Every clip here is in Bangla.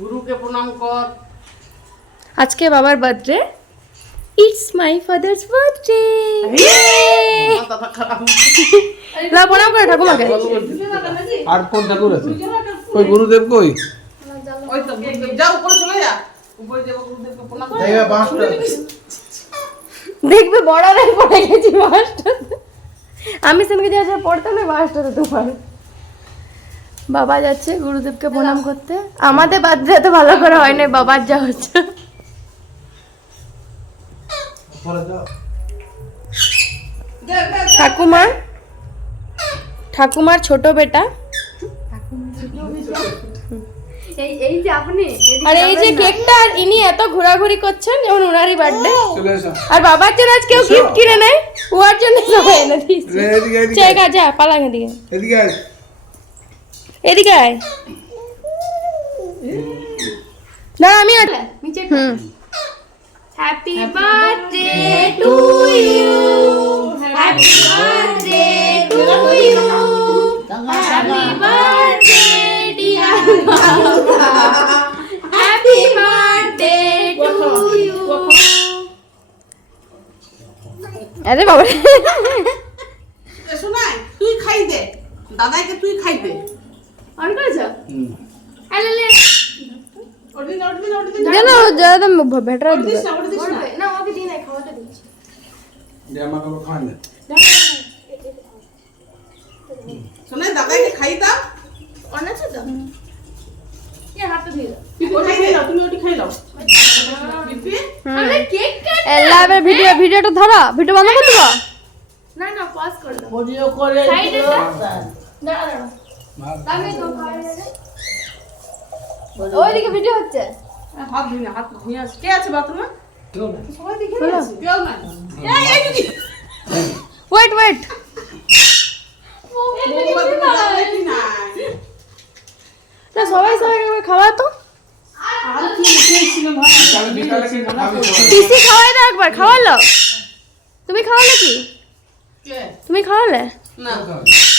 গুরুকে প্রণাম কর। আজকে বাবার birthday. It's my father's birthday না প্রণাম করে ঠাকুমাকে। আর কোন ঠাকুর আছে কই গুরুদেব কই? ওই তো গুরুদেব উপরে চলে যা। উপরে যাব গুরুদেবকে প্রণাম কর। জায়গা বাঁশটা দেখবে বড় হয়ে পড়ে গেছি মাস্টার আমি সেদিনকে যা যা পড়তাম না মাস্টার তোমার বাবা যাচ্ছে গুরুদেবকে প্রণাম করতে। আমাদের বার্থডে এত ভালো করে হয় না বাবার যা হচ্ছে। ঠাকুমা ঠাকুমার ছোট বেটা। এই এই যে আপনি আর এই যে কেকটা আর ইনি এত ঘোরাঘুরি করছেন যেমন ওনারই বার্থডে আর বাবার জন্য আজ কেউ গিফট কিনে নেয় ওর জন্য সবাই এনে দিয়েছে। যা পালাং এদিকে। এদিকে আয়। না আমি আর হুম। Happy birthday to you happy birthday to you happy birthday dear happy birthday to you আরে বাবা। এ শোনাই তুই খাই দে। দাদাকে তুই খাই দে। অন করেছ? হুম। হ্যালো লে। ভিডিওটা ধরো। ভিডিও বন্ধ করে দিবা? না না পজ করে দাও। ভিডিও করে সাইডে দাঁড়া দাঁড়া মা- আমি তো খাই ওইদিকে ভিডিও হচ্ছে। হাত ধুই না হাত ধুই আছে কে আছে বাথরুমে সবাই দেখে কেউ ওয়েট ওয়েট না সবাই সবাই একবার খাওয়া তো। পিসি খাওয়াই দাও একবার খাওয়ালো? তুমি খাওয়ালে কি? তুমি খাওয়ালে? না।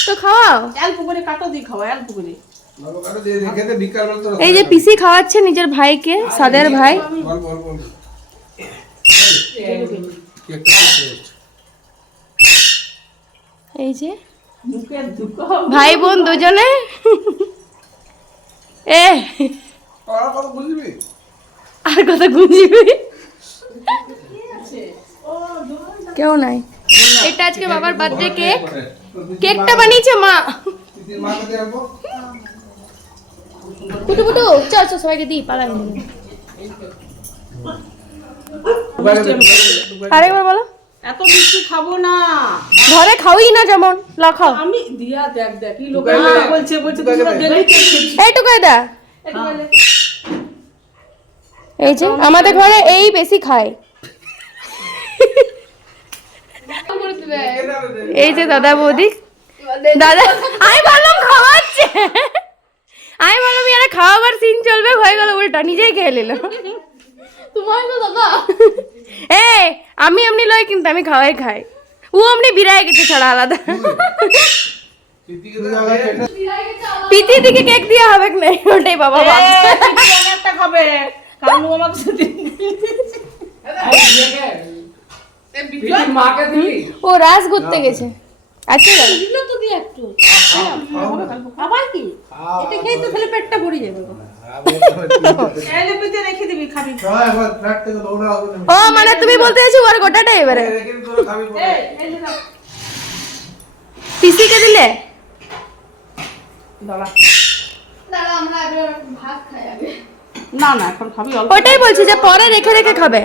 তো খাওয়াও। অল্প করে কাটো দি খাওয়া অল্প করে। এই যে পিসি খাওয়াচ্ছে নিজের ভাইকে সাদের ভাই। এই যে। ভাই বোন দুজনে। এ। আর কথা বুঝবি? গুঞ্জিবি কেউ নাই। এটা আজকে বাবার বার্থডে কেক কেকটা বানিয়েছে মা। কুটু কুটু চল চল সবাইকে দিই পালা। দে, দে। আরেকবার বলো। এত মিষ্টি খাব না। ঘরে খাওই না যেমন। লা খাও। আমি দিয়া দেখ দেখ। কি লোক দুবারে বলছে বলছে তোমরা ডেলি দা এই যে আমাদের ঘরে এই বেশি খায়। এই যে দাদা বৌদি। দাদা আমি বললাম খাওয়াচ্ছে। আমি বললাম ইয়ারা খাওয়াবার সিন চলবে হয়ে গেল উল্টা নিজেই খেয়ে নিল। তোমার তো দাদা। এ আমি এমনি লয় কিন্তু আমি খাওয়াই খাই। ও এমনি বিরায় গেছে ছাড়া আলাদা। পিতি দিকে কেক দেওয়া হবে কি নাই? ওটাই বাবা একটা খাবে। ও আমাকে ও রাস ঘুরতে গেছে। আচ্ছা দাদা দিল তো দি একটু। আবার কি? এটা খেয়ে তো খেলে পেটটা ভরে যাবে। ও মানে তুমি বলতে চাইছো ওর গোটাটা এবারে। পিসিকে দিলে? না না এখন খাবি ওটাই বলছি যে পরে রেখে রেখে খাবে।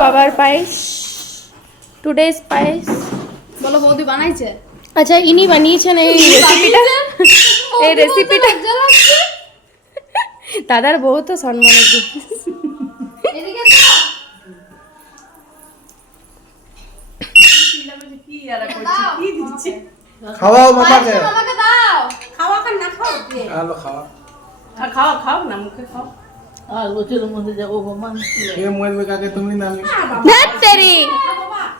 বাবার পায়েস। টুডেজ পায়েস। বলো বৌদি বানাইছে? আচ্ছা ইনি বানিয়েছেন এই রেসিপিটা এই রেসিপিটা দাদার বউ তো সম্মানের কি দিচ্ছে? খাওয়াও মামাকে আমাকে দাও খাওয়া খান না খাও আলো খাওয়া। খাও খাও না মুখে খাও। কে মরবে কাকে তুমি না আমি তেরি।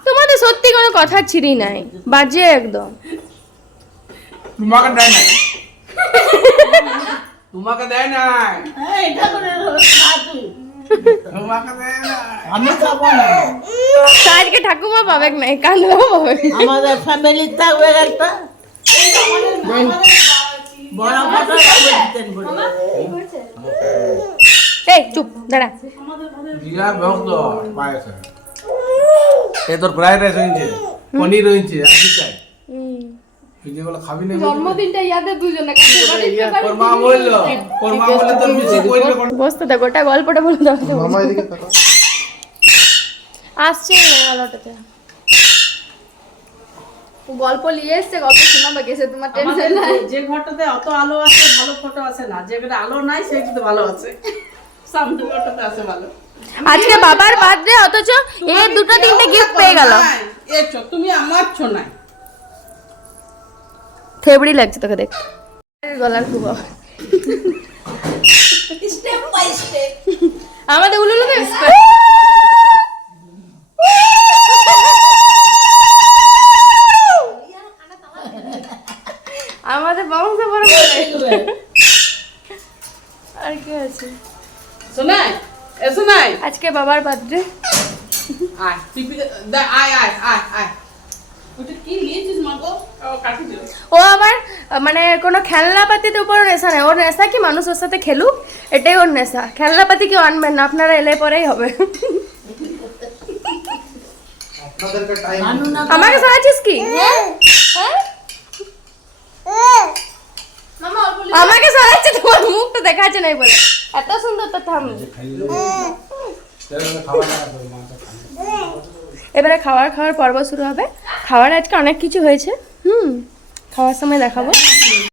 তোমাদের সত্যি কোনো কথা ছিঁড়ি নাই। বাজে একদম। তোমাকে দেয় নাই। তোমাকে দেয় নাই। এই ঠাকুরের খা তুই তোমাকে দেয় নাই। আমি খাব না। তা আজকে ঠাকুমা পাবে নাই কান্দলাও পাবে আমাদের ফ্যামিলির থাকবে একটা বড় ফটো দিতেন বলে এই চুপ দাঁড়া। বিরাট ভক্ত পায়েছে। এ তোর ফ্রাইড রাইস হয়েছে পনির হয়েছে আর কি চাই? খাবি না জন্মদিনটা ইয়াদের দুজনে তোর মা বলল তোর মা বললে তোর বেশি করবে কোন বসতে দে গোটা গল্পটা বলে দাও। মামা এদিকে তাকাও আসছে গল্প নিয়ে এসছে গল্প শোনাবে গেছে তোমার টেনশন নাই। যে ঘরটাতে অত আলো আছে ভালো ফটো আছে না। যেখানে আলো নাই সেখানে ভালো আছে। সামনে ঘরটাতে আছে ভালো। আজকে বাবার বার্থডে অথচ এ দুটো তিনটে গিফট পেয়ে গেল। এই চো তুমি আমার ছো নাই। ফেবরি লাগছে তোকে দেখতে। গলার খুব স্টেপ বাই স্টেপ আমাদের উলুলু তো এ শোনাই আজকে বাবার বার্থডে। আয় আয় আয় আয় আয়। ওটা কি নিয়েছিস মা গো? ও কাটি দিও ও আবার মানে কোনো খেলনাপাতিতে উপর নেশা নেই। ওর নেশা কি মানুষ ওর সাথে খেলুক? এটাই ওর নেশা। খেলনাপাতি কেউ আনবেন না আপনারা এলে পরেই হবে। আমাকে শোনাচ্ছিস কি? হ্যাঁ। মামা অল্প আমাকে শোনাচ্ছে তোমার মুখটা দেখাচ্ছে নাই বলে। এত সুন্দর তো থাম। এবারে খাওয়ার খাওয়ার পর্ব শুরু হবে। খাওয়ার আজকে অনেক কিছু হয়েছে। হুম খাওয়ার সময় দেখাবো।